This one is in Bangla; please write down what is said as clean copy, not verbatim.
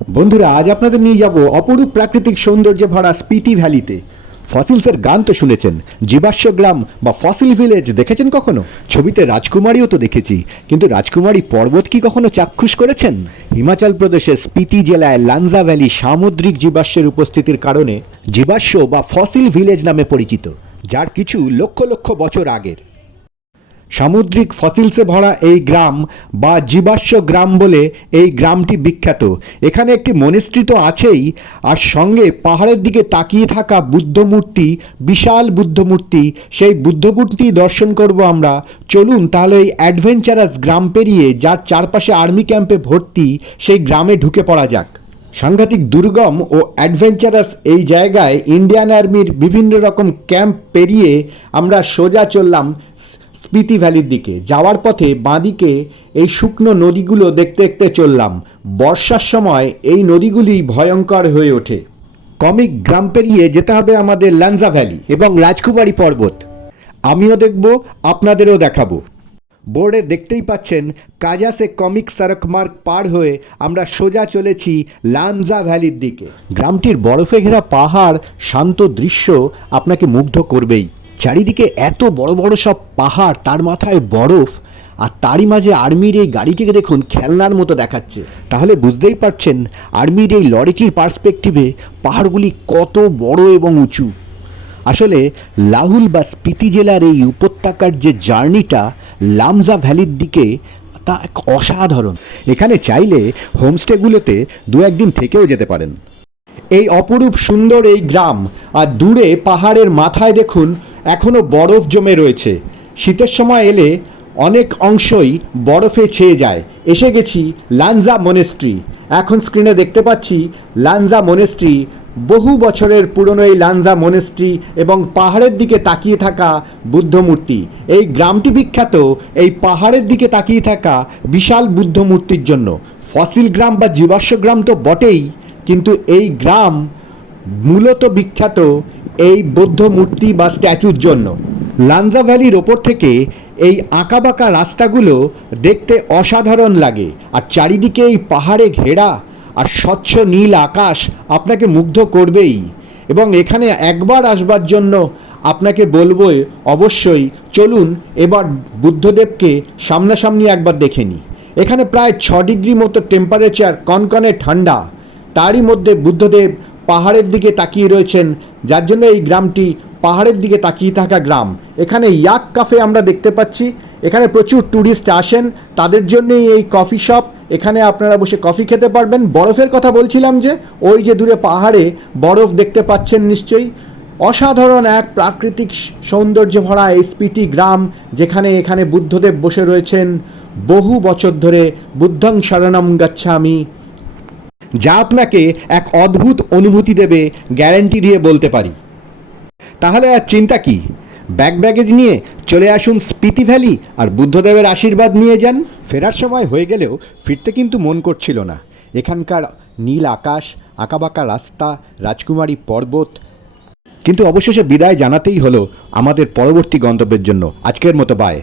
বন্ধুরা, আজ আপনাদের নিয়ে যাব অপরূপ প্রাকৃতিক সৌন্দর্যে ভরা স্পিতি ভ্যালিতে। ফসিলসের গান তো শুনেছেন, জীবাশ্ম গ্রাম বা ফসিল ভিলেজ দেখেছেন কখনো? ছবিতে রাজকুমারীও তো দেখেছি, কিন্তু রাজকুমারী পর্বত কি কখনো চাক্ষুষ করেছেন? হিমাচল প্রদেশের স্পিতি জেলায় লানজা ভ্যালি সামুদ্রিক জীবাশ্মের উপস্থিতির কারণে জীবাশ্ম বা ফসিল ভিলেজ নামে পরিচিত, যার কিছু লক্ষ লক্ষ বছর আগের। সামুদ্রিক ফসিলসে ভরা এই গ্রাম বা জীবাশ্ম গ্রাম বলে এই গ্রামটি বিখ্যাত। এখানে একটি মনিস্ট্রি তো আছেই, আর সঙ্গে পাহাড়ের দিকে তাকিয়ে থাকা বুদ্ধ মূর্তি, বিশাল বুদ্ধ মূর্তি, সেই বুদ্ধ মূর্তি দর্শন করব আমরা। চলুন তাহলে এই অ্যাডভেঞ্চারাস গ্রাম পেরিয়ে, যার চারপাশে আর্মি ক্যাম্পে ভর্তি, সেই গ্রামে ঢুকে পড়া যাক। সাংঘাতিক দুর্গম ও অ্যাডভেঞ্চারাস এই জায়গায় ইন্ডিয়ান আর্মির বিভিন্ন রকম ক্যাম্প পেরিয়ে আমরা সোজা চললাম স্পিতি ভ্যালির দিকে। যাওয়ার পথে বাঁদিকে এই শুকনো নদীগুলো দেখতে দেখতে চললাম। বর্ষার সময় এই নদীগুলি ভয়ঙ্কর হয়ে ওঠে। কমিক গ্রাম পেরিয়ে যেতে হবে আমাদের লানজা ভ্যালি এবং রাজকুমারী পর্বত। আমিও দেখব, আপনাদেরও দেখাবো। বোর্ডে দেখতেই পাচ্ছেন, কাজা সে কমিক সড়ক মার্গ পার হয়ে আমরা সোজা চলেছি লানজা ভ্যালির দিকে। গ্রামটির বরফে ঘেরা পাহাড়, শান্ত দৃশ্য আপনাকে মুগ্ধ করবেই। চারিদিকে এত বড় বড় সব পাহাড়, তার মাথায় বরফ, আর তারই মাঝে আর্মির এই গাড়িটিকে দেখুন, খেলনার মতো দেখাচ্ছে। তাহলে বুঝতেই পারছেন আর্মির এই লরিটির পার্সপেক্টিভে পাহাড়গুলি কত বড় এবং উঁচু। আসলে লাহুল বা স্পিতি জেলার এই উপত্যকার যে জার্নিটা লামজা ভ্যালির দিকে, তা এক অসাধারণ। এখানে চাইলে হোমস্টেগুলোতে দু একদিন থেকেও যেতে পারেন। এই অপরূপ সুন্দর এই গ্রাম, আর দূরে পাহাড়ের মাথায় দেখুন এখনও বরফ জমে রয়েছে। শীতের সময় এলে অনেক অংশই বরফে ছেয়ে যায়। এসে গেছি লানজা মনেস্ট্রি। এখন স্ক্রিনে দেখতে পাচ্ছি লানজা মনেস্ট্রি। বহু বছরের পুরনো এই লানজা মনেস্ট্রি এবং পাহাড়ের দিকে তাকিয়ে থাকা বুদ্ধ মূর্তি। এই গ্রামটি বিখ্যাত এই পাহাড়ের দিকে তাকিয়ে থাকা বিশাল বুদ্ধ মূর্তির জন্য। ফসিল গ্রাম বা জীবাশ্ম গ্রাম তো বটেই, কিন্তু এই গ্রাম মূলত বিখ্যাত এই বৌদ্ধ মূর্তি বা স্ট্যাচুর জন্য। লানজা ভ্যালির ওপর থেকে এই আঁকাবাঁকা রাস্তাগুলো দেখতে অসাধারণ লাগে, আর চারিদিকে এই পাহাড়ে ঘেরা আর স্বচ্ছ নীল আকাশ আপনাকে মুগ্ধ করবেই। এবং এখানে একবার আসবার জন্য আপনাকে বলবো, অবশ্যই চলুন এবার বুদ্ধদেবকে সামনাসামনি একবার দেখে নিই। এখানে প্রায় 6 ডিগ্রি মতো টেম্পারেচার, কনকনে ঠান্ডা, তারই মধ্যে বুদ্ধদেব পাহাড়ের দিকে তাকিয়ে রয়েছেন, যার জন্য এই গ্রামটি পাহাড়ের দিকে তাকিয়ে থাকা গ্রাম। এখানে ইয়াক কাফে আমরা দেখতে পাচ্ছি। এখানে প্রচুর ট্যুরিস্ট আসেন, তাদের জন্যই এই কফি শপ। এখানে আপনারা বসে কফি খেতে পারবেন। বরফের কথা বলছিলাম যে, ওই যে দূরে পাহাড়ে বরফ দেখতে পাচ্ছেন নিশ্চয়ই। অসাধারণ এক প্রাকৃতিক সৌন্দর্য ভরা এই স্পিতি গ্রাম, যেখানে এখানে বুদ্ধদেব বসে রয়েছেন বহু বছর ধরে। বুদ্ধং শরণম গচ্ছামি, যা আপনাকে এক অদ্ভুত অনুভূতি দেবে, গ্যারান্টি দিয়ে বলতে পারি। তাহলে আর চিন্তা কি, ব্যাগেজ নিয়ে চলে আসুন স্পিতি ভ্যালি, আর বুদ্ধদেবের আশীর্বাদ নিয়ে যান। ফেরার সময় হয়ে গেলেও ফিরতে কিন্তু মন করছিল না। এখানকার নীল আকাশ, আঁকাবাঁকা রাস্তা, রাজকুমারী পর্বত। কিন্তু অবশেষে বিদায় জানাতেই হলো আমাদের পরবর্তী গন্তব্যের জন্য। আজকের মতো বাই।